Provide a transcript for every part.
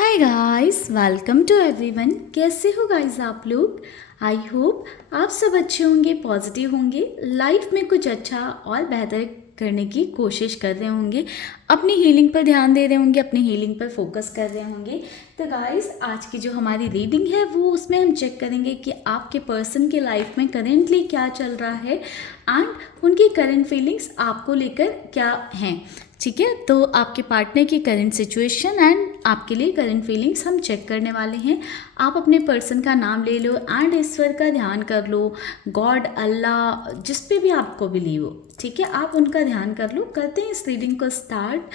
Hi guys, welcome to everyone. कैसे हो guys आप लोग? आई होप आप सब अच्छे होंगे, पॉजिटिव होंगे, लाइफ में कुछ अच्छा और बेहतर करने की कोशिश कर रहे होंगे, अपनी हीलिंग पर ध्यान दे रहे होंगे, अपनी हीलिंग पर फोकस कर रहे होंगे। तो गाइस, आज की जो हमारी रीडिंग है वो उसमें हम चेक करेंगे कि आपके पर्सन के लाइफ में करेंटली क्या चल रहा है एंड उनकी करंट फीलिंग्स आपको लेकर क्या हैं। ठीक है, तो आपके पार्टनर की करंट सिचुएशन एंड आपके लिए करंट फीलिंग्स हम चेक करने वाले हैं। आप अपने पर्सन का नाम ले लो एंड ईश्वर का ध्यान कर लो, गॉड, अल्लाह, जिस पे भी आपको बिलीव हो, ठीक है, आप उनका ध्यान कर लो। करते हैं इस रीडिंग को स्टार्ट।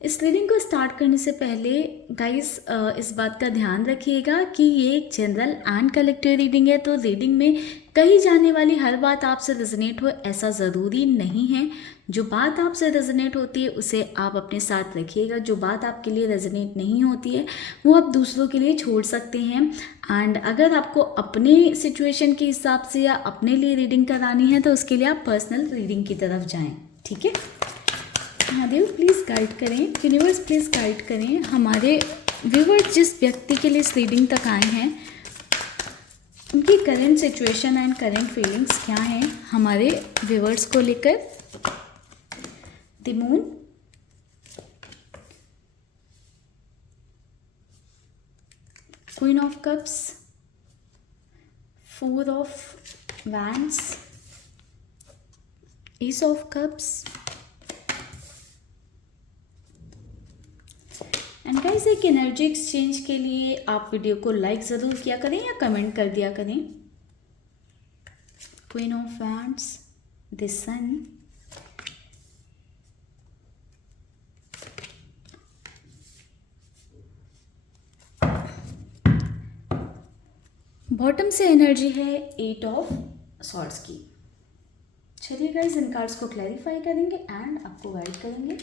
इस रीडिंग को स्टार्ट करने से पहले गाइस इस बात का ध्यान रखिएगा कि ये एक जनरल एंड कलेक्टिव रीडिंग है, तो रीडिंग में कही जाने वाली हर बात आपसे रेजोनेट हो ऐसा ज़रूरी नहीं है। जो बात आपसे रेजोनेट होती है उसे आप अपने साथ रखिएगा, जो बात आपके लिए रेजोनेट नहीं होती है वो आप दूसरों के लिए छोड़ सकते हैं। एंड अगर आपको अपने सिचुएशन के हिसाब से या अपने लिए रीडिंग करानी है तो उसके लिए आप पर्सनल रीडिंग की तरफ जाएँ। ठीक है, महादेव प्लीज़ गाइड करें, यूनिवर्स प्लीज़ गाइड करें हमारे व्यूवर्स जिस व्यक्ति के लिए इस रीडिंग तक आए हैं, उनकी current situation and current feelings क्या हैं हमारे व्यूवर्स को लेकर। The moon, queen of cups, four of wands, S of cups and guys, एक एनर्जी एक्सचेंज के लिए आप वीडियो को लाइक ज़रूर किया करें या कमेंट कर दिया करें। Queen of wands, the sun, bottom से एनर्जी है एट ऑफ सॉर्ड्स की। चलिए गाइस, इन कार्ड्स को क्लैरिफाई करेंगे एंड आपको गाइड करेंगे।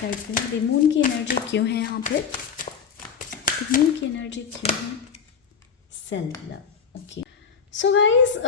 गाइड करें मून की एनर्जी क्यों है यहाँ पर, मून की एनर्जी क्यों है, self love. Okay, so guys,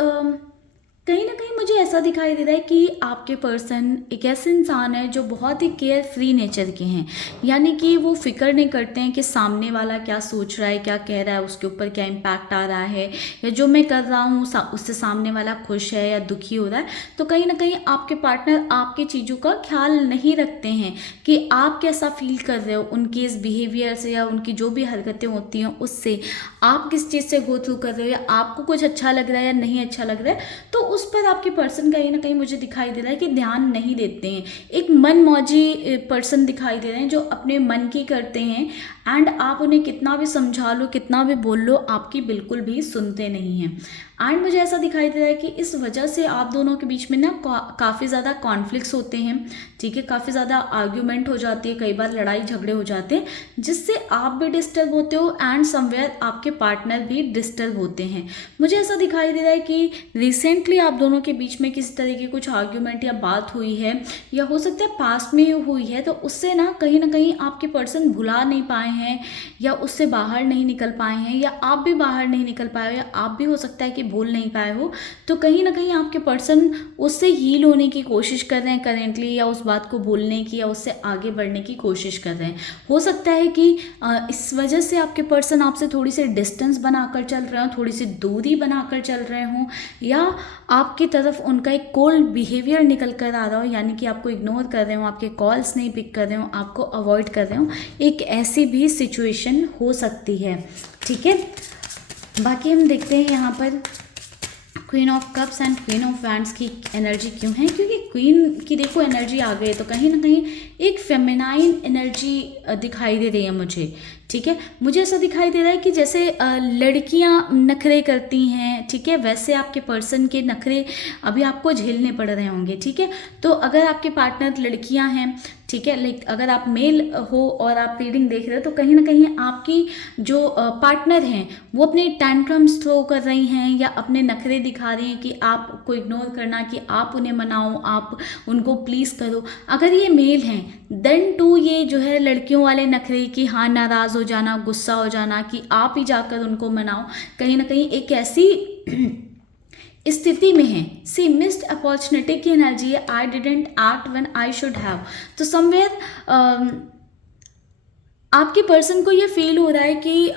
कहीं ना कहीं मुझे ऐसा दिखाई दे रहा है कि आपके पर्सन एक ऐसे इंसान है जो बहुत ही केयर फ्री नेचर के हैं, यानी कि वो फिक्र नहीं करते हैं कि सामने वाला क्या सोच रहा है, क्या कह रहा है, उसके ऊपर क्या इम्पैक्ट आ रहा है, या जो मैं कर रहा हूँ उससे सामने वाला खुश है या दुखी हो रहा है। तो कहीं ना कहीं आपके पार्टनर आपकी चीज़ों का ख्याल नहीं रखते हैं कि आप कैसा फील कर रहे हो, उनके इस बिहेवियर से या उनकी जो भी हरकतें होती हैं उससे आप किस चीज़ से गो थ्रू कर रहे हो, या आपको कुछ अच्छा लग रहा है या नहीं अच्छा लग रहा है, तो उस पर आपके पर्सन कहीं ना कहीं मुझे दिखाई दे रहा है कि ध्यान नहीं देते हैं। एक मन मौजी पर्सन दिखाई दे रहे हैं जो अपने मन की करते हैं एंड आप उन्हें कितना भी समझा लो, कितना भी बोल लो, आपकी बिल्कुल भी सुनते नहीं हैं। एंड मुझे ऐसा दिखाई दे रहा है कि इस वजह से आप दोनों के बीच में ना काफ़ी ज़्यादा कॉन्फ्लिक्ट्स होते हैं। ठीक है, काफ़ी ज़्यादा आर्ग्यूमेंट हो जाती है, कई बार लड़ाई झगड़े हो जाते हैं, जिससे आप भी डिस्टर्ब होते हो एंड समवेयर आपके पार्टनर भी डिस्टर्ब होते हैं। मुझे ऐसा दिखाई दे रहा है कि रिसेंटली आप दोनों के बीच में किसी तरह की कुछ आर्ग्यूमेंट या बात हुई है, या हो सकता है पास्ट में हुई है, तो उससे ना कहीं आपके पर्सन भुला नहीं पाए हैं, या उससे बाहर नहीं निकल पाए हैं, या आप भी बाहर नहीं निकल पाए हो, या आप भी हो सकता है कि भूल नहीं पाए हो। तो कहीं ना कहीं आपके पर्सन उससे हील होने की कोशिश कर रहे हैं करेंटली, या उस बात को भूलने की या उससे आगे बढ़ने की कोशिश कर रहे हैं। हो सकता है कि इस वजह से आपके पर्सन आपसे थोड़ी सी डिस्टेंस बनाकर चल रहे हो, थोड़ी सी दूरी बनाकर चल रहे हों, या आपकी तरफ उनका एक कोल्ड बिहेवियर निकल कर आ रहा हो, यानी कि आपको इग्नोर कर रहे हो, आपके कॉल्स नहीं पिक कर रहे हो, आपको अवॉइड कर रहे हो। एक ऐसी भी सिचुएशन हो सकती है। ठीक है, बाकी हम देखते हैं यहाँ पर queen of cups and queen of wands की एनर्जी क्यों है, क्योंकि क्वीन की देखो एनर्जी आ गई, तो कहीं ना कहीं एक फेमिनाइन एनर्जी दिखाई दे रही है मुझे। ठीक है, मुझे ऐसा दिखाई दे रहा है कि जैसे लड़कियां नखरे करती हैं, ठीक है, वैसे आपके पर्सन के नखरे अभी आपको झेलने पड़ रहे होंगे। ठीक है, तो अगर आपके पार्टनर लड़कियां हैं, ठीक है, लाइक अगर आप मेल हो और आप रीडिंग देख रहे हो, तो कहीं ना कहीं आपकी जो पार्टनर हैं वो अपने टैंट्रम्स थ्रो कर रही हैं, या अपने नखरे दिखा रहे हैं कि आपको इग्नोर करना, कि आप उन्हें मनाओ, आप उनको प्लीज़ करो। अगर ये मेल हैं देन टू ये जो है लड़कियों वाले नखरे कि हाँ नाराज़ हो जाना, गुस्सा हो जाना, कि आप ही जाकर उनको मनाओ, कहीं ना कहीं एक ऐसी स्थिति में है। सी मिस्ड अपॉर्चुनिटी की एनर्जी है, I didn't act when I should have. तो समवेयर आपके पर्सन को ये फील हो रहा है कि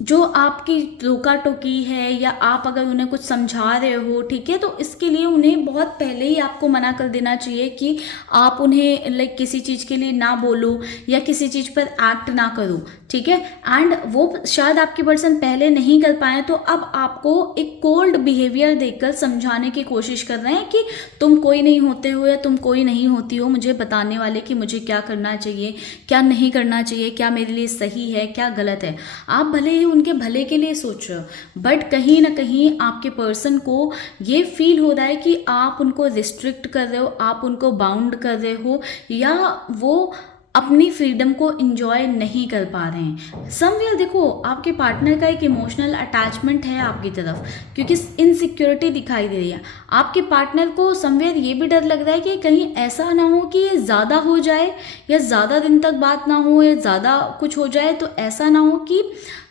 जो आपकी रोका टोकी है या आप अगर उन्हें कुछ समझा रहे हो, ठीक है, तो इसके लिए उन्हें बहुत पहले ही आपको मना कर देना चाहिए कि आप उन्हें लाइक किसी चीज़ के लिए ना बोलो या किसी चीज़ पर एक्ट ना करो, ठीक है। एंड वो शायद आपके पर्सन पहले नहीं कर पाए, तो अब आपको एक कोल्ड बिहेवियर देकर समझाने की कोशिश कर रहे हैं कि तुम कोई नहीं होते हो या तुम कोई नहीं होती हो मुझे बताने वाले कि मुझे क्या करना चाहिए, क्या नहीं करना चाहिए, क्या मेरे लिए सही है, क्या गलत है। आप भले ही उनके भले के लिए सोच रहे हो, बट कहीं ना कहीं आपके पर्सन को ये फील हो रहा है कि आप उनको रिस्ट्रिक्ट कर रहे हो, आप उनको बाउंड कर रहे हो, या वो अपनी फ्रीडम को इंजॉय नहीं कर पा रहे हैं। समवेयर देखो आपके पार्टनर का एक इमोशनल अटैचमेंट है आपकी तरफ, क्योंकि इनसिक्योरिटी दिखाई दे रही है। आपके पार्टनर को समवेयर ये भी डर लग रहा है कि कहीं ऐसा ना हो कि ये ज़्यादा हो जाए या ज़्यादा दिन तक बात ना हो या ज़्यादा कुछ हो जाए, तो ऐसा ना हो कि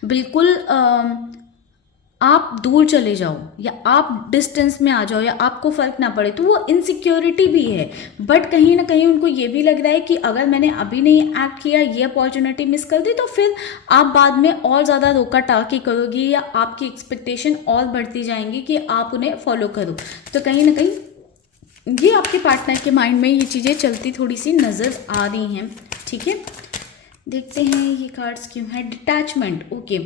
बिल्कुल आप दूर चले जाओ या आप डिस्टेंस में आ जाओ या आपको फ़र्क ना पड़े। तो वो इनसिक्योरिटी भी है, बट कहीं ना कहीं उनको ये भी लग रहा है कि अगर मैंने अभी नहीं एक्ट किया, ये अपॉर्चुनिटी मिस कर दी, तो फिर आप बाद में और ज़्यादा रोका टाकी करोगी या आपकी एक्सपेक्टेशन और बढ़ती जाएंगी कि आप उन्हें फॉलो करो। तो कहीं ना कहीं ये आपके पार्टनर के माइंड में ये चीज़ें चलती थोड़ी सी नज़र आ रही हैं, ठीक है। देखते हैं ये कार्ड्स क्यों है। Detachment, okay.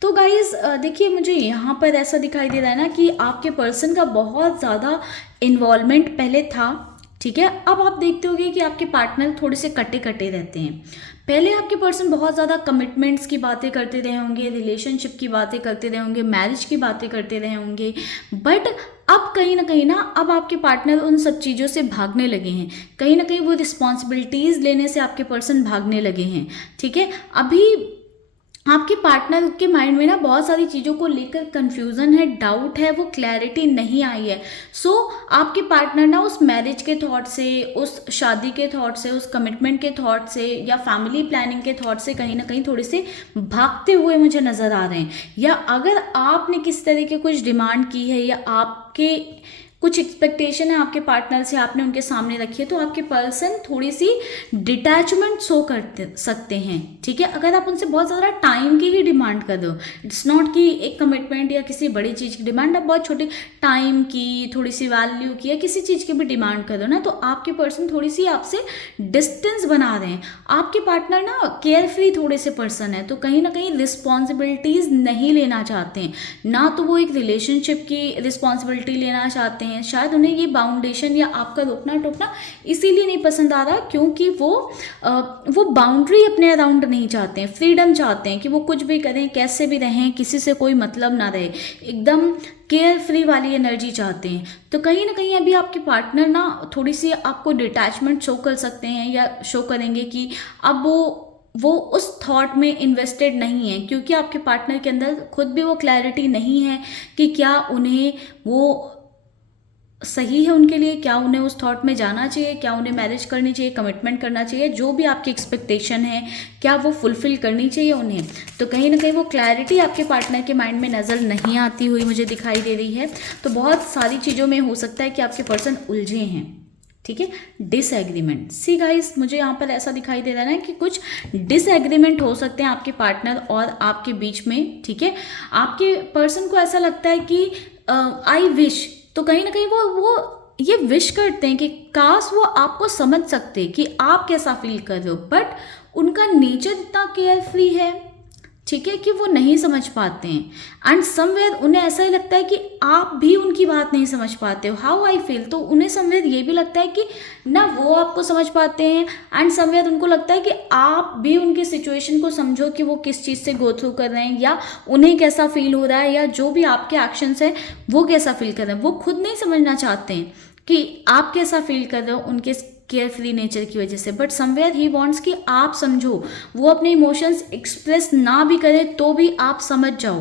तो गाइज देखिए मुझे यहाँ पर ऐसा दिखाई दे रहा है ना कि आपके पर्सन का बहुत ज़्यादा इन्वॉल्वमेंट पहले था, ठीक है। अब आप देखते होंगे कि आपके पार्टनर थोड़े से कटे कटे रहते हैं। पहले आपके पर्सन बहुत ज़्यादा कमिटमेंट्स की बातें करते रहे होंगे, रिलेशनशिप की बातें करते रहे होंगे, मैरिज की बातें करते रहे होंगे, बट अब कहीं ना अब आपके पार्टनर उन सब चीज़ों से भागने लगे हैं। कहीं ना कहीं वो रिस्पॉन्सिबिलिटीज़ लेने से आपके पर्सन भागने लगे हैं, ठीक है। अभी आपके पार्टनर के माइंड में ना बहुत सारी चीज़ों को लेकर कंफ्यूजन है, डाउट है, वो क्लैरिटी नहीं आई है। सो आपके पार्टनर ना उस मैरिज के थॉट से, उस शादी के थॉट से, उस कमिटमेंट के थॉट से या फैमिली प्लानिंग के थॉट से कहीं ना कहीं थोड़े से भागते हुए मुझे नज़र आ रहे हैं। या अगर आपने किस तरह के कुछ डिमांड की है या आपके कुछ एक्सपेक्टेशन है आपके पार्टनर से, आपने उनके सामने रखी है, तो आपके पर्सन थोड़ी सी डिटैचमेंट शो कर सकते हैं, ठीक है। अगर आप उनसे बहुत ज़्यादा टाइम की ही डिमांड कर दो, इट्स नॉट कि एक कमिटमेंट या किसी बड़ी चीज़ की डिमांड, आप बहुत छोटी टाइम की, थोड़ी सी वैल्यू की या किसी चीज़ की भी डिमांड कर दो ना, तो आपके पर्सन थोड़ी सी आपसे डिस्टेंस बना रहे हैं। आपके पार्टनर ना केयर फ्री थोड़े से पर्सन है, तो कहीं ना कहीं रिस्पॉन्सिबिलिटीज़ नहीं लेना चाहते हैं, ना तो वो एक रिलेशनशिप की रिस्पॉन्सिबिलिटी लेना चाहते हैं। शायद उन्हें ये बाउंडेशन या आपका रोकना टोकना इसीलिए नहीं पसंद आ रहा क्योंकि वो बाउंड्री अपने अराउंड नहीं चाहते हैं, फ्रीडम चाहते हैं कि वो कुछ भी करें, कैसे भी रहें, किसी से कोई मतलब ना रहे, एकदम केयर फ्री वाली एनर्जी चाहते हैं। तो कहीं ना कहीं अभी आपके पार्टनर ना थोड़ी सी आपको डिटैचमेंट शो कर सकते हैं या शो करेंगे कि अब वो उस थॉट में इन्वेस्टेड नहीं है, क्योंकि आपके पार्टनर के अंदर खुद भी वो क्लैरिटी नहीं है कि क्या उन्हें वो सही है उनके लिए, क्या उन्हें उस थॉट में जाना चाहिए, क्या उन्हें मैरिज करनी चाहिए, कमिटमेंट करना चाहिए, जो भी आपकी एक्सपेक्टेशन है क्या वो फुलफिल करनी चाहिए उन्हें। तो कहीं ना कहीं वो क्लैरिटी आपके पार्टनर के माइंड में नज़र नहीं आती हुई मुझे दिखाई दे रही है। तो बहुत सारी चीज़ों में हो सकता है कि आपके पर्सन उलझे हैं, ठीक है। डिसएग्रीमेंट, सी गाइस मुझे यहाँ पर ऐसा दिखाई दे रहा है ना कि कुछ डिसएग्रीमेंट हो सकते हैं आपके पार्टनर और आपके बीच में, ठीक है। आपके पर्सन को ऐसा लगता है कि आई विश, तो कहीं ना कहीं वो ये विश करते हैं कि काश वो आपको समझ सकते कि आप कैसा फील कर रहे हो, बट उनका नेचर इतना केयरफ्री है, ठीक है, कि वो नहीं समझ पाते हैं। एंड समवेयर उन्हें ऐसा ही लगता है कि आप भी उनकी बात नहीं समझ पाते हो, हाउ आई फील। तो उन्हें समवेयर ये भी लगता है कि ना वो आपको समझ पाते हैं, एंड समवेयर उनको लगता है कि आप भी उनकी सिचुएशन को समझो कि वो किस चीज़ से गो थ्रू कर रहे हैं या उन्हें कैसा फील हो रहा है या जो भी आपके एक्शंस हैं वो कैसा फील कर रहे हैं। वो खुद नहीं समझना चाहते हैं कि आप कैसा फील कर रहे हो उनके केयर फ्री नेचर की वजह से, बट समवेयर ही वांट्स कि आप समझो। वो अपने इमोशंस एक्सप्रेस ना भी करे तो भी आप समझ जाओ।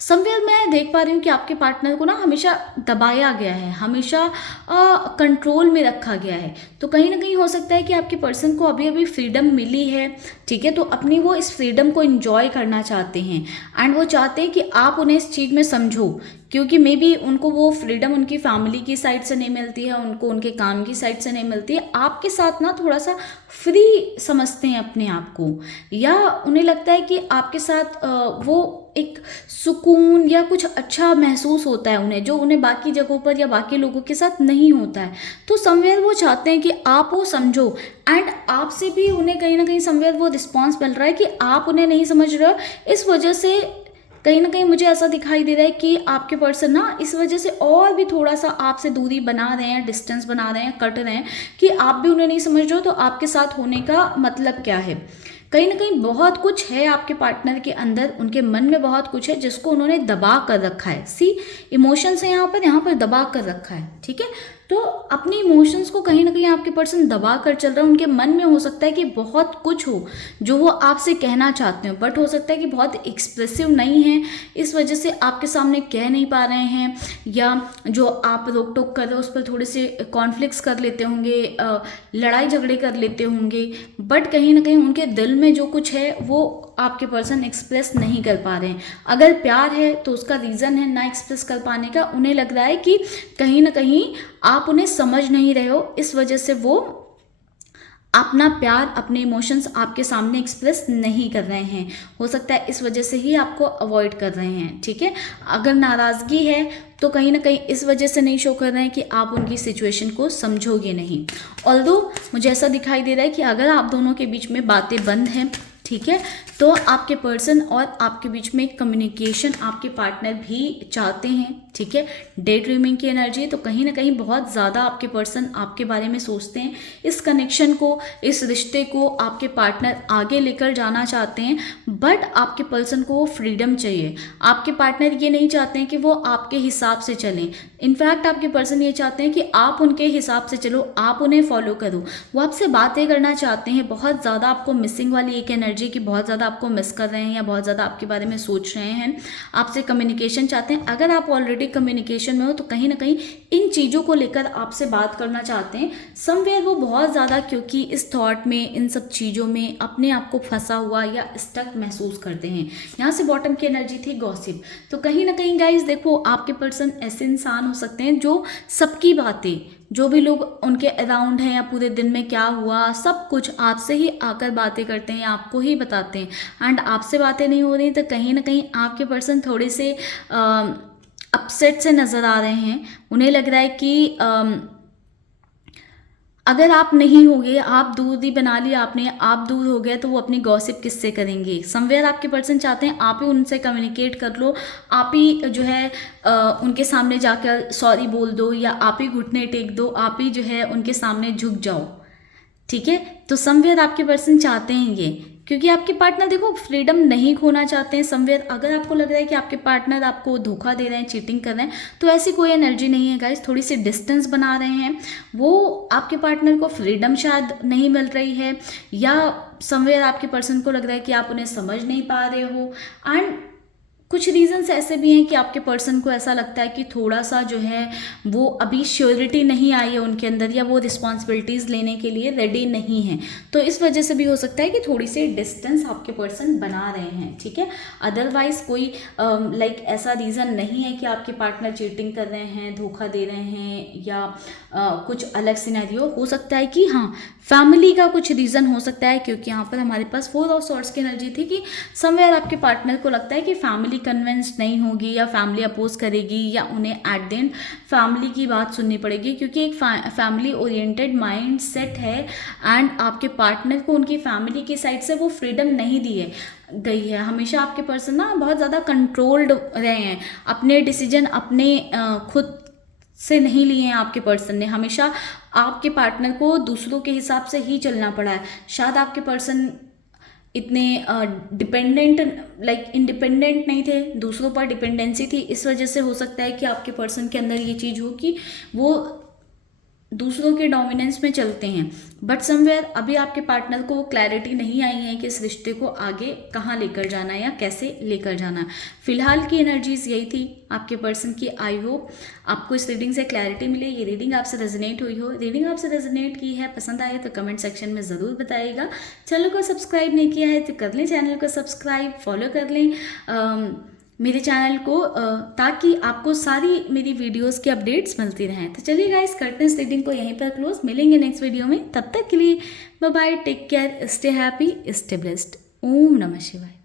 समवेयर मैं देख पा रही हूँ कि आपके पार्टनर को ना हमेशा दबाया गया है, हमेशा कंट्रोल में रखा गया है। तो कहीं ना कहीं हो सकता है कि आपके पर्सन को अभी अभी फ्रीडम मिली है, ठीक है, तो अपनी वो इस फ्रीडम को एंजॉय करना चाहते हैं एंड वो चाहते हैं कि आप उन्हें इस चीज़ में समझो, क्योंकि मे बी उनको वो फ्रीडम उनकी फैमिली की साइड से नहीं मिलती है, उनको उनके काम की साइड से नहीं मिलती है। आपके साथ ना थोड़ा सा फ्री समझते हैं अपने आप को, या उन्हें लगता है कि आपके साथ वो एक सुकून या कुछ अच्छा महसूस होता है उन्हें, जो उन्हें बाकी जगहों पर या बाकी लोगों के साथ नहीं होता है। तो समवेयर वो चाहते हैं कि आप वो समझो एंड आपसे भी उन्हें कहीं ना कहीं समवेयर वो रिस्पॉन्स मिल रहा है कि आप उन्हें नहीं समझ रहे हो। इस वजह से कहीं ना कहीं मुझे ऐसा दिखाई दे रहा है कि आपके पर्सन ना इस वजह से और भी थोड़ा सा आपसे दूरी बना रहे हैं, डिस्टेंस बना रहे हैं, कट रहे हैं कि आप भी उन्हें नहीं समझ रहे हो, तो आपके साथ होने का मतलब क्या है। कहीं ना कहीं बहुत कुछ है आपके पार्टनर के अंदर, उनके मन में बहुत कुछ है जिसको उन्होंने दबा कर रखा है। सी इमोशंस है यहाँ पर दबा कर रखा है, ठीक है। तो अपने इमोशंस को कहीं ना कहीं आपके पर्सन दबा कर चल रहा है। उनके मन में हो सकता है कि बहुत कुछ हो जो वो आपसे कहना चाहते हो, बट हो सकता है कि बहुत एक्सप्रेसिव नहीं है, इस वजह से आपके सामने कह नहीं पा रहे हैं, या जो आप रोक टोक कर रहे हो उस पर थोड़े से कॉन्फ्लिक्ट्स कर लेते होंगे, लड़ाई झगड़े कर लेते होंगे, बट कहीं ना कहीं उनके दिल में जो कुछ है वो आपके पर्सन एक्सप्रेस नहीं कर पा रहे हैं। अगर प्यार है तो उसका रीज़न है ना एक्सप्रेस कर पाने का, उन्हें लग रहा है कि कहीं ना कहीं आप उन्हें समझ नहीं रहे हो, इस वजह से वो अपना प्यार, अपने इमोशंस आपके सामने एक्सप्रेस नहीं कर रहे हैं। हो सकता है इस वजह से ही आपको अवॉइड कर रहे हैं, ठीक है। अगर नाराज़गी है तो कहीं ना कहीं इस वजह से नहीं शो कर रहे हैं कि आप उनकी सिचुएशन को समझोगे नहीं। ऑल्दो मुझे ऐसा दिखाई दे रहा है कि अगर आप दोनों के बीच में बातें बंद हैं, ठीक है, तो आपके पर्सन और आपके बीच में कम्युनिकेशन आपके पार्टनर भी चाहते हैं, ठीक है। डे ड्रीमिंग की एनर्जी है, तो कहीं ना कहीं बहुत ज़्यादा आपके पर्सन आपके बारे में सोचते हैं। इस कनेक्शन को, इस रिश्ते को आपके पार्टनर आगे लेकर जाना चाहते हैं, बट आपके पर्सन को वो फ्रीडम चाहिए। आपके पार्टनर ये नहीं चाहते हैं कि वो आपके हिसाब से चलें। इनफैक्ट आपके पर्सन ये चाहते हैं कि आप उनके हिसाब से चलो, आप उन्हें फॉलो करो। वो आपसे बातें करना चाहते हैं, बहुत ज़्यादा आपको मिसिंग वाली एक एनर्जी की, बहुत ज़्यादा आपको मिस कर रहे हैं या बहुत ज़्यादा आपके बारे में सोच रहे हैं, आपसे कम्युनिकेशन चाहते हैं। अगर आप ऑलरेडी कम्युनिकेशन में हो तो कहीं ना कहीं इन चीज़ों को लेकर आपसे बात करना चाहते हैं। समवेयर वो बहुत ज़्यादा, क्योंकि इस थॉट में, इन सब चीज़ों में अपने आप को फंसा हुआ या स्टक महसूस करते हैं। यहाँ से बॉटम की एनर्जी थी गॉसिप। तो कहीं ना कहीं गाइज देखो, आपके पर्सन ऐसे इंसान हो सकते हैं जो सबकी बातें, जो भी लोग उनके अराउंड हैं या पूरे दिन में क्या हुआ सब कुछ आपसे ही आकर बातें करते हैं, आपको ही बताते हैं। एंड आपसे बातें नहीं हो रही तो कहीं ना कहीं आपके पर्सन थोड़े से अपसेट से नज़र आ रहे हैं। उन्हें लग रहा है कि अगर आप नहीं होगे, आप दूरी बना ली आपने, आप दूर हो गए तो वो अपनी गॉसिप किससे करेंगे। समवेयर आपके पर्सन चाहते हैं आप ही उनसे कम्युनिकेट कर लो, आप ही जो है उनके सामने जाकर सॉरी बोल दो, या आप ही घुटने टेक दो, आप ही जो है उनके सामने झुक जाओ, ठीक है। तो समवेयर आपके पर्सन चाहते हैं ये, क्योंकि आपके पार्टनर देखो फ्रीडम नहीं खोना चाहते हैं। समवेयर अगर आपको लग रहा है कि आपके पार्टनर आपको धोखा दे रहे हैं, चीटिंग कर रहे हैं, तो ऐसी कोई एनर्जी नहीं है गाइस। थोड़ी सी डिस्टेंस बना रहे हैं वो, आपके पार्टनर को फ्रीडम शायद नहीं मिल रही है, या समवेयर आपके पर्सन को लग रहा है कि आप उन्हें समझ नहीं पा रहे हो। एंड कुछ रीजंस ऐसे भी हैं कि आपके पर्सन को ऐसा लगता है कि थोड़ा सा जो है वो अभी श्योरिटी नहीं आई है उनके अंदर, या वो रिस्पॉन्सिबिलिटीज़ लेने के लिए रेडी नहीं है। तो इस वजह से भी हो सकता है कि थोड़ी सी डिस्टेंस आपके पर्सन बना रहे हैं, ठीक है। अदरवाइज कोई लाइक ऐसा रीज़न नहीं है कि आपके पार्टनर चीटिंग कर रहे हैं, धोखा दे रहे हैं, या कुछ अलग सिनेरियो हो सकता है कि हाँ फैमिली का कुछ रीज़न हो सकता है, क्योंकि यहाँ पर हमारे पास 4 ऑफ सॉर्ड्स की एनर्जी थी कि समवेयर आपके पार्टनर को लगता है कि फैमिली कन्विंस नहीं होगी, या फैमिली अपोज करेगी, या उन्हें एट द एंड फैमिली की बात सुननी पड़ेगी, क्योंकि एक फैमिली ओरिएंटेड माइंड सेट है। एंड आपके पार्टनर को उनकी फैमिली की साइड से वो फ्रीडम नहीं दी है गई है। हमेशा आपके पर्सन ना बहुत ज़्यादा कंट्रोल्ड रहे हैं, अपने डिसीजन अपने खुद से नहीं लिए हैं। आपके पर्सन ने हमेशा आपके पार्टनर को दूसरों के हिसाब से ही चलना पड़ा है। शायद आपके पर्सन इतने डिपेंडेंट लाइक इंडिपेंडेंट नहीं थे, दूसरों पर डिपेंडेंसी थी। इस वजह से हो सकता है कि आपके पर्सन के अंदर ये चीज़ हो कि वो दूसरों के डोमिनेंस में चलते हैं, बट समवेयर अभी आपके पार्टनर को वो क्लैरिटी नहीं आई है कि इस रिश्ते को आगे कहाँ लेकर जाना है या कैसे लेकर जाना है। फिलहाल की एनर्जीज यही थी आपके पर्सन की। आई होप आपको इस रीडिंग से क्लैरिटी मिले, ये रीडिंग आपसे रेजोनेट हुई हो। रीडिंग आपसे रेजोनेट की है, पसंद आए तो कमेंट सेक्शन में ज़रूर बताइएगा। चैनल को सब्सक्राइब नहीं किया है तो कर लें चैनल को सब्सक्राइब, फॉलो कर लें मेरे चैनल को, ताकि आपको सारी मेरी वीडियोस की अपडेट्स मिलती रहें। तो चलिए गाइस, करते हैं इस रीडिंग को यहीं पर क्लोज। मिलेंगे नेक्स्ट वीडियो में, तब तक के लिए bye bye, take care, stay happy, stay blessed. ओम नमः शिवाय।